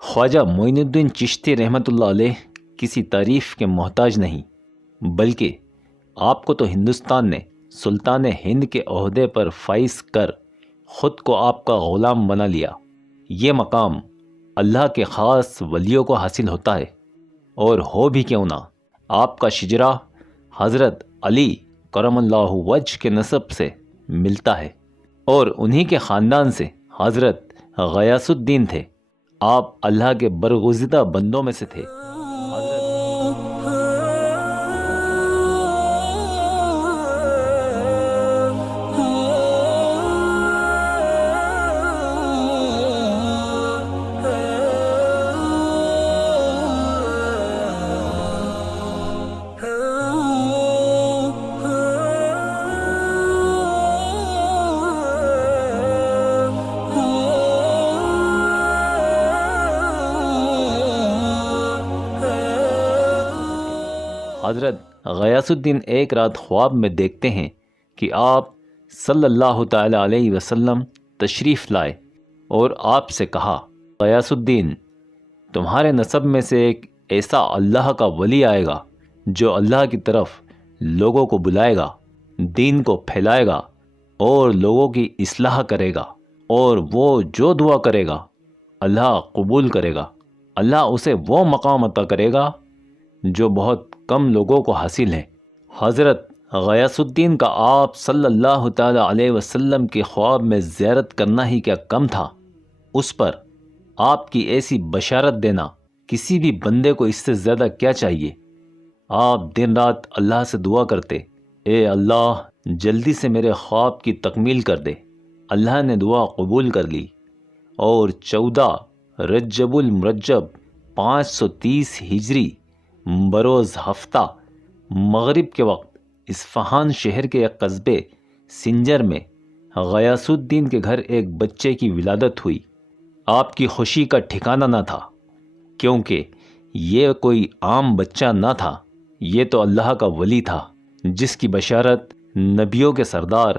خواجہ معین الدین چشتی رحمۃ اللہ علیہ کسی تعریف کے محتاج نہیں، بلکہ آپ کو تو ہندوستان نے سلطان ہند کے عہدے پر فائز کر خود کو آپ کا غلام بنا لیا۔ یہ مقام اللہ کے خاص ولیوں کو حاصل ہوتا ہے، اور ہو بھی کیوں نہ آپ کا شجرہ حضرت علی کرم اللہ وجہ کے نسب سے ملتا ہے، اور انہی کے خاندان سے حضرت غیاث الدین تھے۔ آپ اللہ کے برگزیدہ بندوں میں سے تھے۔ حضرت غیاث الدین ایک رات خواب میں دیکھتے ہیں کہ آپ صلی اللہ تعالی علیہ وسلم تشریف لائے اور آپ سے کہا، غیاث الدین، تمہارے نسب میں سے ایک ایسا اللہ کا ولی آئے گا جو اللہ کی طرف لوگوں کو بلائے گا، دین کو پھیلائے گا اور لوگوں کی اصلاح کرے گا، اور وہ جو دعا کرے گا اللہ قبول کرے گا۔ اللہ اسے وہ مقام عطا کرے گا جو بہت کم لوگوں کو حاصل ہے۔ حضرت غیاث الدین کا آپ صلی اللہ تعالی علیہ وسلم کے خواب میں زیارت کرنا ہی کیا کم تھا، اس پر آپ کی ایسی بشارت دینا کسی بھی بندے کو اس سے زیادہ کیا چاہیے۔ آپ دن رات اللہ سے دعا کرتے، اے اللہ جلدی سے میرے خواب کی تکمیل کر دے۔ اللہ نے دعا قبول کر لی، اور 14 رجب المرجب 530 ہجری بروز ہفتہ مغرب کے وقت اصفہان شہر کے ایک قصبے سنجر میں غیاث الدین کے گھر ایک بچے کی ولادت ہوئی۔ آپ کی خوشی کا ٹھکانہ نہ تھا، کیونکہ یہ کوئی عام بچہ نہ تھا، یہ تو اللہ کا ولی تھا جس کی بشارت نبیوں کے سردار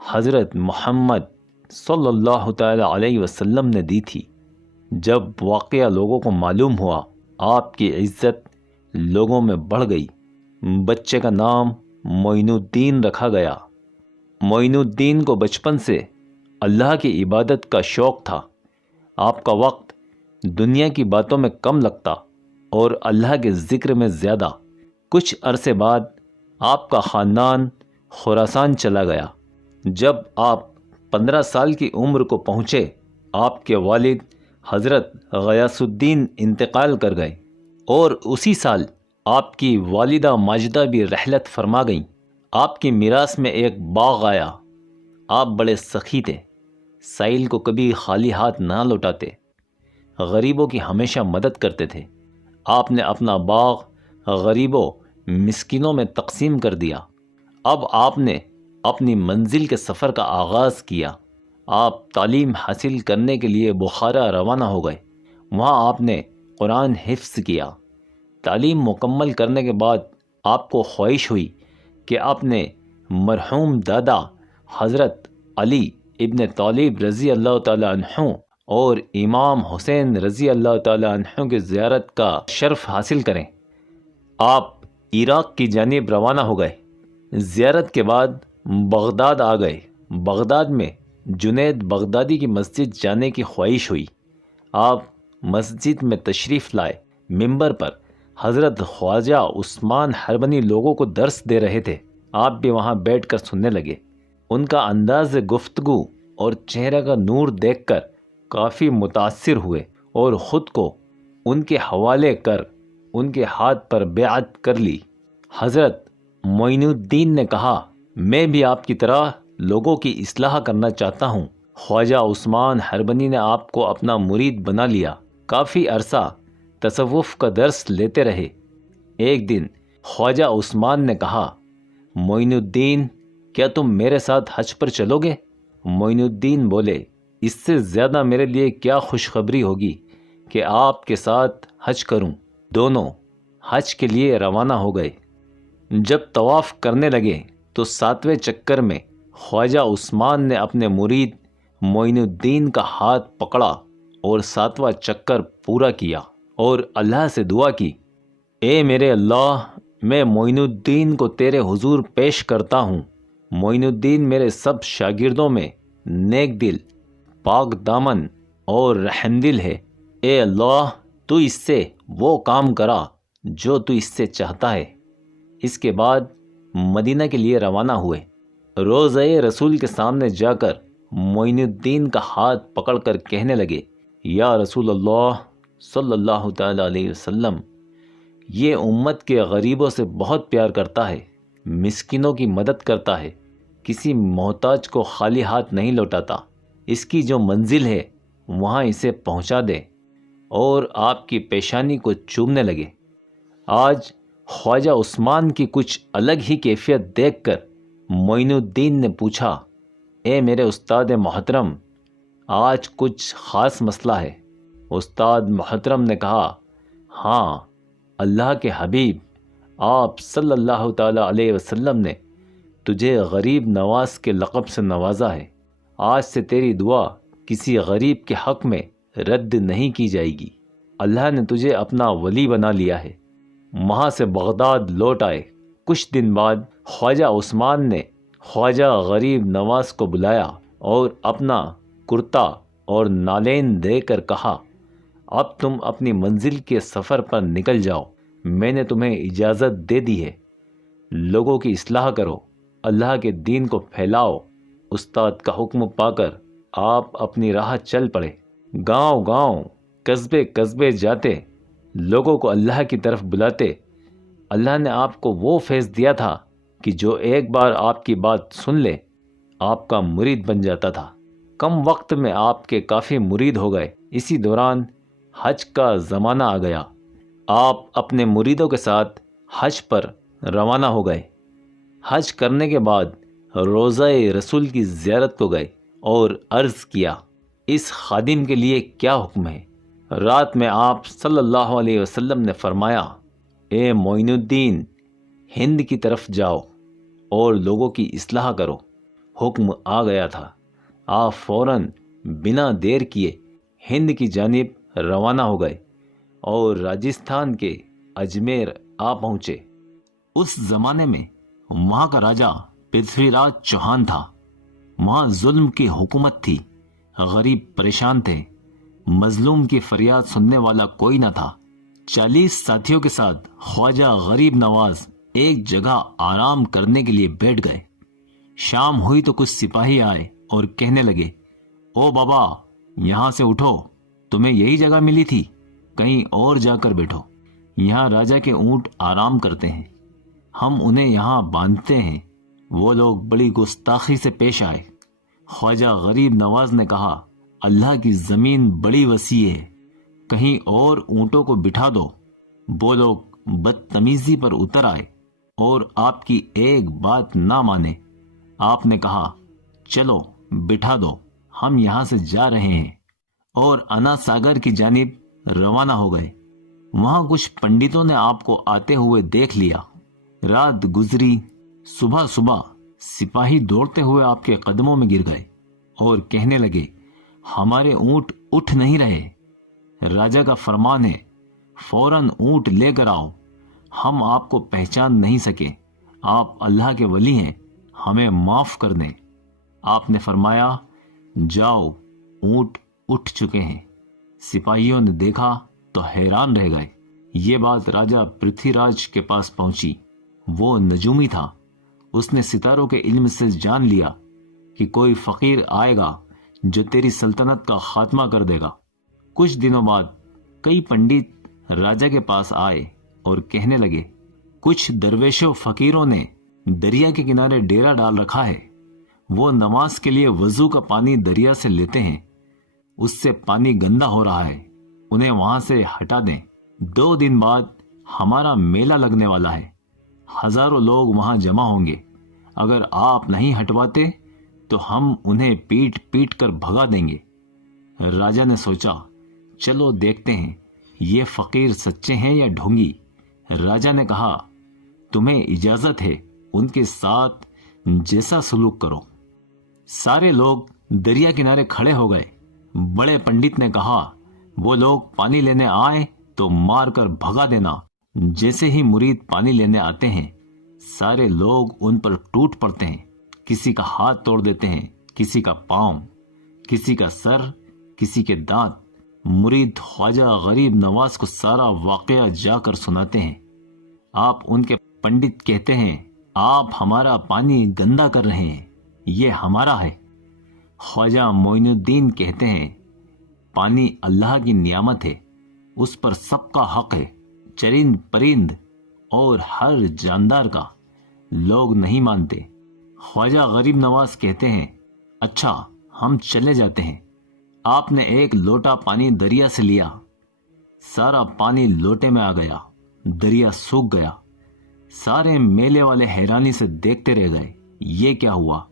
حضرت محمد صلی اللہ تعالی علیہ وسلم نے دی تھی۔ جب واقعہ لوگوں کو معلوم ہوا، آپ کی عزت لوگوں میں بڑھ گئی۔ بچے کا نام معین الدین رکھا گیا۔ معین الدین کو بچپن سے اللہ کی عبادت کا شوق تھا۔ آپ کا وقت دنیا کی باتوں میں کم لگتا اور اللہ کے ذکر میں زیادہ۔ کچھ عرصے بعد آپ کا خاندان خراسان چلا گیا۔ جب آپ 15 سال کی عمر کو پہنچے، آپ کے والد حضرت غیاث الدین انتقال کر گئے، اور اسی سال آپ کی والدہ ماجدہ بھی رحلت فرما گئیں۔ آپ کی میراث میں ایک باغ آیا۔ آپ بڑے سخی تھے، سائل کو کبھی خالی ہاتھ نہ لوٹاتے، غریبوں کی ہمیشہ مدد کرتے تھے۔ آپ نے اپنا باغ غریبوں مسکینوں میں تقسیم کر دیا۔ اب آپ نے اپنی منزل کے سفر کا آغاز کیا۔ آپ تعلیم حاصل کرنے کے لیے بخارا روانہ ہو گئے۔ وہاں آپ نے قرآن حفظ کیا۔ تعلیم مکمل کرنے کے بعد آپ کو خواہش ہوئی کہ اپنے مرحوم دادا حضرت علی ابن طالب رضی اللہ تعالی عنہ اور امام حسین رضی اللہ تعالی عنہ کی زیارت کا شرف حاصل کریں۔ آپ عراق کی جانب روانہ ہو گئے۔ زیارت کے بعد بغداد آ گئے۔ بغداد میں جنید بغدادی کی مسجد جانے کی خواہش ہوئی۔ آپ مسجد میں تشریف لائے۔ ممبر پر حضرت خواجہ عثمان ہربنی لوگوں کو درس دے رہے تھے۔ آپ بھی وہاں بیٹھ کر سننے لگے۔ ان کا انداز گفتگو اور چہرے کا نور دیکھ کر کافی متاثر ہوئے اور خود کو ان کے حوالے کر ان کے ہاتھ پر بیعت کر لی۔ حضرت معین الدین نے کہا، میں بھی آپ کی طرح لوگوں کی اصلاح کرنا چاہتا ہوں۔ خواجہ عثمان ہربنی نے آپ کو اپنا مرید بنا لیا۔ کافی عرصہ تصوف کا درس لیتے رہے۔ ایک دن خواجہ عثمان نے کہا، معین الدین، کیا تم میرے ساتھ حج پر چلو گے؟ معین الدین بولے، اس سے زیادہ میرے لیے کیا خوشخبری ہوگی کہ آپ کے ساتھ حج کروں۔ دونوں حج کے لیے روانہ ہو گئے۔ جب طواف کرنے لگے تو 7ویں چکر میں خواجہ عثمان نے اپنے مرید معین الدین کا ہاتھ پکڑا اور 7واں چکر پورا کیا اور اللہ سے دعا کی، اے میرے اللہ، میں معین الدین کو تیرے حضور پیش کرتا ہوں۔ معین الدین میرے سب شاگردوں میں نیک دل، پاک دامن اور رحم دل ہے۔ اے اللہ، تو اس سے وہ کام کرا جو تو اس سے چاہتا ہے۔ اس کے بعد مدینہ کے لیے روانہ ہوئے۔ روضہ رسول کے سامنے جا کر معین الدین کا ہاتھ پکڑ کر کہنے لگے، یا رسول اللہ صلی اللہ تعالی علیہ وسلم، یہ امت کے غریبوں سے بہت پیار کرتا ہے، مسکینوں کی مدد کرتا ہے، کسی محتاج کو خالی ہاتھ نہیں لوٹاتا۔ اس کی جو منزل ہے وہاں اسے پہنچا دے۔ اور آپ کی پیشانی کو چومنے لگے۔ آج خواجہ عثمان کی کچھ الگ ہی کیفیت دیکھ کر معین الدین نے پوچھا، اے میرے استاد محترم، آج کچھ خاص مسئلہ ہے؟ استاد محترم نے کہا، ہاں، اللہ کے حبیب آپ صلی اللہ تعالی علیہ وسلم نے تجھے غریب نواز کے لقب سے نوازا ہے۔ آج سے تیری دعا کسی غریب کے حق میں رد نہیں کی جائے گی۔ اللہ نے تجھے اپنا ولی بنا لیا ہے۔ وہاں سے بغداد لوٹ آئے۔ کچھ دن بعد خواجہ عثمان نے خواجہ غریب نواز کو بلایا اور اپنا کرتا اور نالین دے کر کہا، اب تم اپنی منزل کے سفر پر نکل جاؤ، میں نے تمہیں اجازت دے دی ہے۔ لوگوں کی اصلاح کرو، اللہ کے دین کو پھیلاؤ۔ استاد کا حکم پا کر آپ اپنی راہ چل پڑے۔ گاؤں گاؤں، قصبے قصبے جاتے، لوگوں کو اللہ کی طرف بلاتے۔ اللہ نے آپ کو وہ فیض دیا تھا کہ جو ایک بار آپ کی بات سن لے آپ کا مرید بن جاتا تھا۔ کم وقت میں آپ کے کافی مرید ہو گئے۔ اسی دوران حج کا زمانہ آ گیا۔ آپ اپنے مریدوں کے ساتھ حج پر روانہ ہو گئے۔ حج کرنے کے بعد روضہ رسول کی زیارت کو گئے اور عرض کیا، اس خادم کے لیے کیا حکم ہے؟ رات میں آپ صلی اللہ علیہ وسلم نے فرمایا، اے معین الدین، ہند کی طرف جاؤ اور لوگوں کی اصلاح کرو۔ حکم آ گیا تھا۔ آپ فوراً بنا دیر کیے ہند کی جانب روانہ ہو گئے اور راجستھان کے اجمیر آ پہنچے۔ اس زمانے میں وہاں کا راجہ پرتھوی راج چوہان تھا۔ وہاں ظلم کی حکومت تھی، غریب پریشان تھے، مظلوم کی فریاد سننے والا کوئی نہ تھا۔ 40 ساتھیوں کے ساتھ خواجہ غریب نواز ایک جگہ آرام کرنے کے لیے بیٹھ گئے۔ شام ہوئی تو کچھ سپاہی آئے اور کہنے لگے، او بابا، یہاں سے اٹھو، تمہیں یہی جگہ ملی تھی، کہیں اور جا کر بیٹھو۔ یہاں راجہ کے اونٹ آرام کرتے ہیں، ہم انہیں یہاں باندھتے ہیں۔ وہ لوگ بڑی گستاخی سے پیش آئے۔ خواجہ غریب نواز نے کہا، اللہ کی زمین بڑی وسیع ہے، کہیں اور اونٹوں کو بٹھا دو۔ وہ لوگ بدتمیزی پر اتر آئے اور آپ کی ایک بات نہ مانے۔ آپ نے کہا، چلو بٹھا دو، ہم یہاں سے جا رہے ہیں، اور انا ساگر کی جانب روانہ ہو گئے۔ وہاں کچھ پنڈتوں نے آپ کو آتے ہوئے دیکھ لیا۔ رات گزری، صبح صبح سپاہی دوڑتے ہوئے آپ کے قدموں میں گر گئے اور کہنے لگے، ہمارے اونٹ اٹھ نہیں رہے۔ راجہ کا فرمان ہے، فوراً اونٹ لے کر آؤ، ہم آپ کو پہچان نہیں سکے، آپ اللہ کے ولی ہیں، ہمیں معاف کر دیں۔ آپ نے فرمایا، جاؤ، اونٹ اٹھ چکے ہیں۔ سپاہیوں نے دیکھا تو حیران رہ گئے۔ یہ بات راجہ پرتھوی راج کے پاس پہنچی۔ وہ نجومی تھا، اس نے ستاروں کے علم سے جان لیا کہ کوئی فقیر آئے گا جو تیری سلطنت کا خاتمہ کر دے گا۔ کچھ دنوں بعد کئی پنڈت راجہ کے پاس آئے اور کہنے لگے، کچھ درویشوں فقیروں نے دریا کے کنارے ڈیرا ڈال رکھا ہے، وہ نماز کے لیے وضو کا پانی دریا سے لیتے ہیں، اس سے پانی گندا ہو رہا ہے، انہیں وہاں سے ہٹا دیں۔ 2 دن بعد ہمارا میلہ لگنے والا ہے، ہزاروں لوگ وہاں جمع ہوں گے، اگر آپ نہیں ہٹواتے تو ہم انہیں پیٹ پیٹ کر بھگا دیں گے۔ راجہ نے سوچا، چلو دیکھتے ہیں یہ فقیر سچے ہیں یا ڈھونگی۔ راجہ نے کہا، تمہیں اجازت ہے، ان کے ساتھ جیسا سلوک کرو۔ سارے لوگ دریا کنارے کھڑے ہو گئے۔ بڑے پنڈت نے کہا، وہ لوگ پانی لینے آئے تو مار کر بھگا دینا۔ جیسے ہی مرید پانی لینے آتے ہیں سارے لوگ ان پر ٹوٹ پڑتے ہیں، کسی کا ہاتھ توڑ دیتے ہیں، کسی کا پاؤں، کسی کا سر، کسی کے دانت۔ مرید خواجہ غریب نواز کو سارا واقعہ جا کر سناتے ہیں۔ آپ ان کے پنڈت کہتے ہیں، آپ ہمارا پانی گندا کر رہے ہیں، یہ ہمارا ہے۔ خواجہ معین الدین کہتے ہیں، پانی اللہ کی نعمت ہے، اس پر سب کا حق ہے، چرند پرند اور ہر جاندار کا۔ لوگ نہیں مانتے۔ خواجہ غریب نواز کہتے ہیں، اچھا ہم چلے جاتے ہیں۔ آپ نے ایک لوٹا پانی دریا سے لیا، سارا پانی لوٹے میں آ گیا، دریا سوکھ گیا۔ سارے میلے والے حیرانی سے دیکھتے رہ گئے، یہ کیا ہوا؟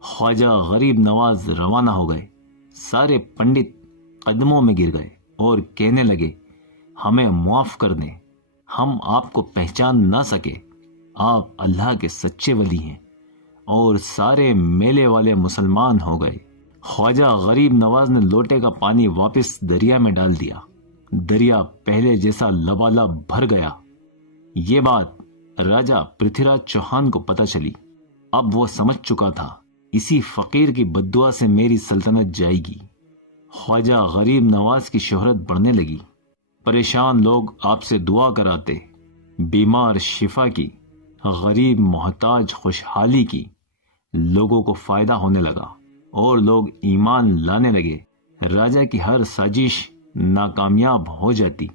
خواجہ غریب نواز روانہ ہو گئے۔ سارے پنڈت قدموں میں گر گئے اور کہنے لگے، ہمیں معاف کر دیں، ہم آپ کو پہچان نہ سکے، آپ اللہ کے سچے ولی ہیں۔ اور سارے میلے والے مسلمان ہو گئے۔ خواجہ غریب نواز نے لوٹے کا پانی واپس دریا میں ڈال دیا، دریا پہلے جیسا لبالب بھر گیا۔ یہ بات راجہ پرتھی راج چوہان کو پتہ چلی۔ اب وہ سمجھ چکا تھا، اسی فقیر کی بددعا سے میری سلطنت جائے گی۔ خواجہ غریب نواز کی شہرت بڑھنے لگی، پریشان لوگ آپ سے دعا کراتے، بیمار شفا کی، غریب محتاج خوشحالی کی۔ لوگوں کو فائدہ ہونے لگا اور لوگ ایمان لانے لگے۔ راجہ کی ہر سازش ناکامیاب ہو جاتی۔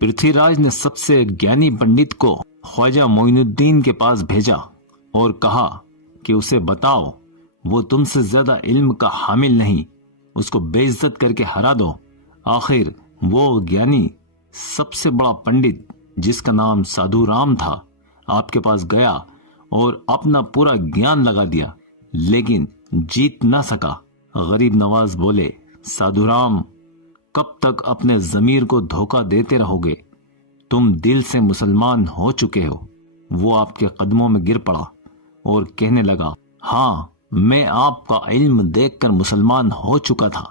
پرتھی راج نے سب سے گیانی پنڈت کو خواجہ معین الدین کے پاس بھیجا اور کہا کہ اسے بتاؤ، وہ تم سے زیادہ علم کا حامل نہیں، اس کو بے عزت کر کے ہرا دو۔ آخر وہ گیانی سب سے بڑا پنڈت جس کا نام سادھو رام تھا آپ کے پاس گیا اور اپنا پورا گیان لگا دیا، لیکن جیت نہ سکا۔ غریب نواز بولے، سادھو رام، کب تک اپنے ضمیر کو دھوکہ دیتے رہو گے؟ تم دل سے مسلمان ہو چکے ہو۔ وہ آپ کے قدموں میں گر پڑا اور کہنے لگا، ہاں میں آپ کا علم دیکھ کر مسلمان ہو چکا تھا،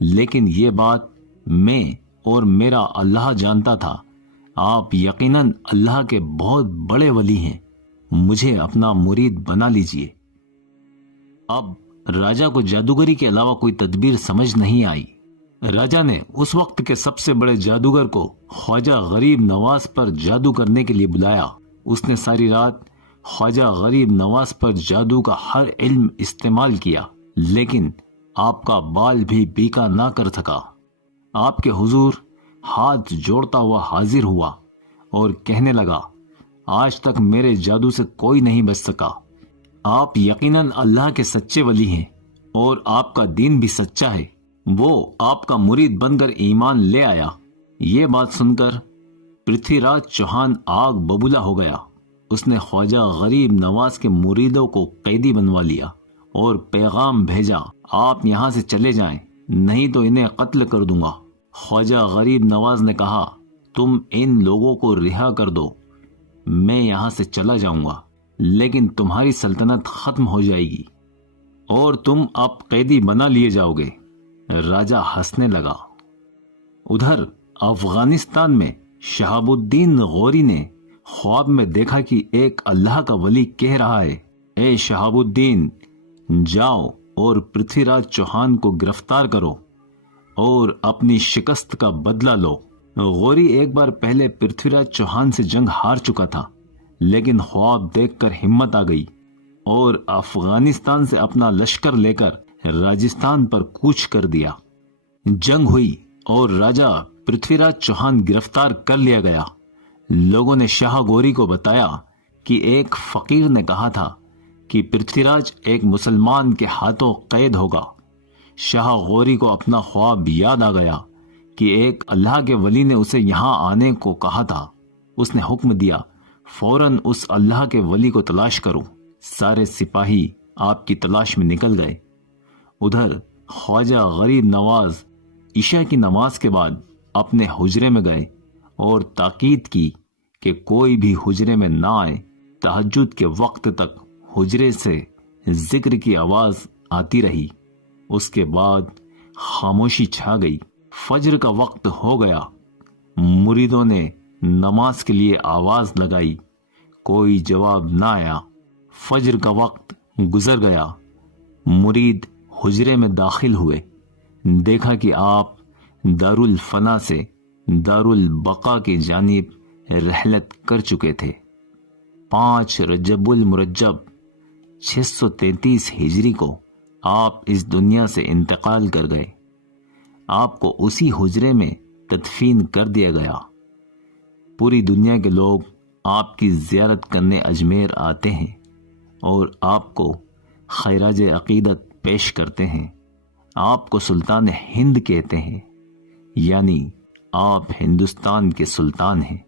لیکن یہ بات میں اور میرا اللہ جانتا تھا، آپ یقیناً اللہ کے بہت بڑے ولی ہیں، مجھے اپنا مرید بنا لیجئے۔ اب راجہ کو جادوگری کے علاوہ کوئی تدبیر سمجھ نہیں آئی۔ راجہ نے اس وقت کے سب سے بڑے جادوگر کو خواجہ غریب نواز پر جادو کرنے کے لیے بلایا۔ اس نے ساری رات خواجہ غریب نواز پر جادو کا ہر علم استعمال کیا، لیکن آپ کا بال بھی بیکا نہ کر سکا۔ آپ کے حضور ہاتھ جوڑتا ہوا حاضر ہوا اور کہنے لگا، آج تک میرے جادو سے کوئی نہیں بچ سکا۔ آپ یقیناً اللہ کے سچے ولی ہیں اور آپ کا دین بھی سچا ہے۔ وہ آپ کا مرید بن کر ایمان لے آیا۔ یہ بات سن کر پرتھی راج چوہان آگ ببولا ہو گیا۔ اس نے خواجہ غریب نواز کے مریدوں کو قیدی بنوا لیا اور پیغام بھیجا، آپ یہاں سے چلے جائیں، نہیں تو انہیں قتل کر دوں گا۔ خواجہ غریب نواز نے کہا، تم ان لوگوں کو رہا کر دو، میں یہاں سے چلا جاؤں گا، لیکن تمہاری سلطنت ختم ہو جائے گی اور تم اب قیدی بنا لیے جاؤ گے۔ راجہ ہنسنے لگا۔ ادھر افغانستان میں شہاب الدین غوری نے خواب میں دیکھا کہ ایک اللہ کا ولی کہہ رہا ہے، اے شہاب الدین، جاؤ اور پرتھی راج چوہان کو گرفتار کرو اور اپنی شکست کا بدلہ لو۔ غوری ایک بار پہلے پرتھی راج چوہان سے جنگ ہار چکا تھا، لیکن خواب دیکھ کر ہمت آ گئی اور افغانستان سے اپنا لشکر لے کر راجستھان پر کوچ کر دیا۔ جنگ ہوئی اور راجہ پرتھی راج چوہان گرفتار کر لیا گیا۔ لوگوں نے شاہ غوری کو بتایا کہ ایک فقیر نے کہا تھا کہ پرتھی راج ایک مسلمان کے ہاتھوں قید ہوگا۔ شاہ غوری کو اپنا خواب یاد آ گیا کہ ایک اللہ کے ولی نے اسے یہاں آنے کو کہا تھا۔ اس نے حکم دیا، فوراً اس اللہ کے ولی کو تلاش کرو۔ سارے سپاہی آپ کی تلاش میں نکل گئے۔ ادھر خواجہ غریب نواز عشاء کی نماز کے بعد اپنے حجرے میں گئے اور تاکید کی کہ کوئی بھی حجرے میں نہ آئے۔ تہجد کے وقت تک حجرے سے ذکر کی آواز آتی رہی۔ اس کے بعد خاموشی چھا گئی۔ فجر کا وقت ہو گیا۔ مریدوں نے نماز کے لیے آواز لگائی، کوئی جواب نہ آیا۔ فجر کا وقت گزر گیا۔ مرید حجرے میں داخل ہوئے، دیکھا کہ آپ دارالفنا سے دارالبقا کی جانب رحلت کر چکے تھے۔ 5 رجب المرجب 633 ہجری کو آپ اس دنیا سے انتقال کر گئے۔ آپ کو اسی حجرے میں تدفین کر دیا گیا۔ پوری دنیا کے لوگ آپ کی زیارت کرنے اجمیر آتے ہیں اور آپ کو خراج عقیدت پیش کرتے ہیں۔ آپ کو سلطان ہند کہتے ہیں، یعنی آپ ہندوستان کے سلطان ہیں۔